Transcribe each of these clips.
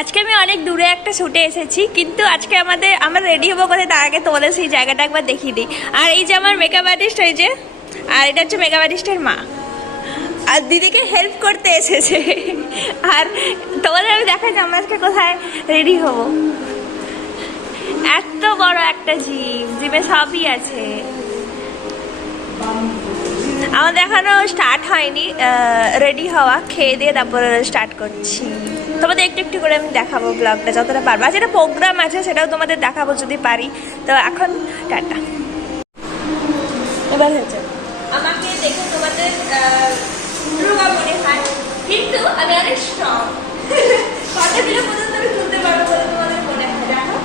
আজকে আমি অনেক দূরে একটা শুটে এসেছি, কিন্তু আজকে আমরা রেডি হবো কোথায় তার আগে তোমাদের সেই জায়গাটা একবার দেখিয়ে দিই। আর এই যে আমার মেকআপ আর্টিস্ট, এই যে, আর এটা হচ্ছে মেকআপ আর্টিস্টের মা, আর দিদিকে হেল্প করতে এসেছে। আর তোমাদের আমি দেখাই যে আমরা আজকে কোথায় রেডি হব। এত বড় একটা জিমে সবই আছে। আমাদের এখনো স্টার্ট হয়নি রেডি হওয়া, খেয়ে দিয়ে তারপরে স্টার্ট করছি। তোমাদের একটু একটু করে আমি দেখাবো ব্লগটা যতটা পারবো। আর যেটা প্রোগ্রাম আছে সেটাও তোমাদের দেখাবো যদি পারি। তো এখন টাটা। এবার হয়েছে আমাকে দেখে তোমাদের দুর্গা মনে হয়, কিন্তু আমি অনেক স্ট্রং। কথা দিলে পর্যন্ত আমি তুলতে পারবো বলে তোমাদের মনে হয়। দেখো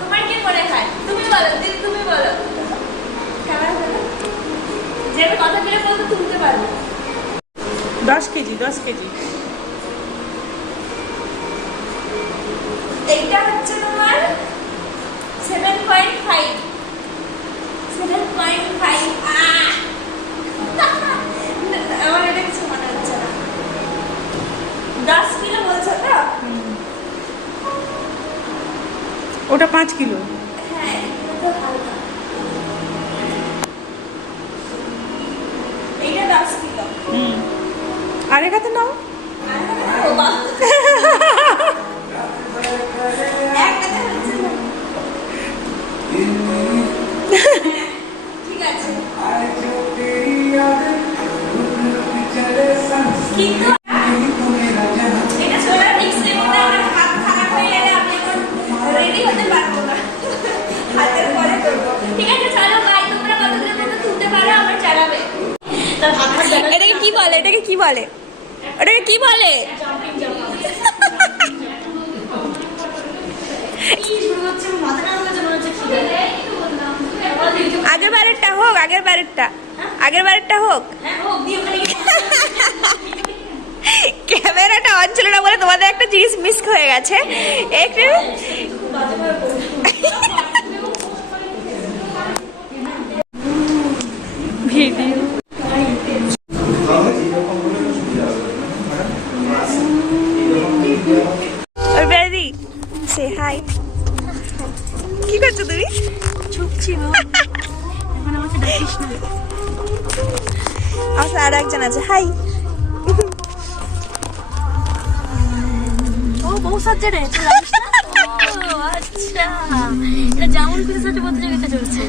তোমার কি মনে হয়? তুমি বলো দিদি, তুমি বলো। যে আমি কথা দিলে পর্যন্ত তুলতে পারবো। 10 কেজি 10 কেজি। এইটা হচ্ছে তোমার 7.5 আমার এটা কিছু মনে হচ্ছে না। 10 কিলো বলছো তো? ওটা 5 কিলো। হ্যাঁ, এটা তো হালকা। এইটা 10 কিলো। আরেক হাতে নাও। ও বাবা, এক হাতে হচ্ছে না। ঠিক আছে, কিন্তু এটা সোলার ডিস্কের মধ্যে আমার হাত খারাপ হয়ে গেলে আমি এখন রেডি হতে পারবো না। হাতের পরে করবো। ঠিক আছে চলো ভাই, তোমরা কতদিনের মধ্যে তুলতে পারো আমার চালাবে। এটাকে কি বলে? এটাকে কি বলে? ওটাকে কি বলে? আগের বারেরটা হোক, আগের বারেরটা হোক। ক্যামেরাটা অন ছিল না বলে তোমাদের একটা জিনিস মিস হয়ে গেছে। একটু ভিডিও বেদি সে হাই। কি করছো তুমি? ছুপছি গো, এখন আমাকে ডাকিস না। আমার আর একজন আছে। হাই। ও বউ সাজ্জা রে, তুই জানিস না? ও আচ্ছা, এটা জামুন পিসের সাথে প্রতিযোগিতা চলছে।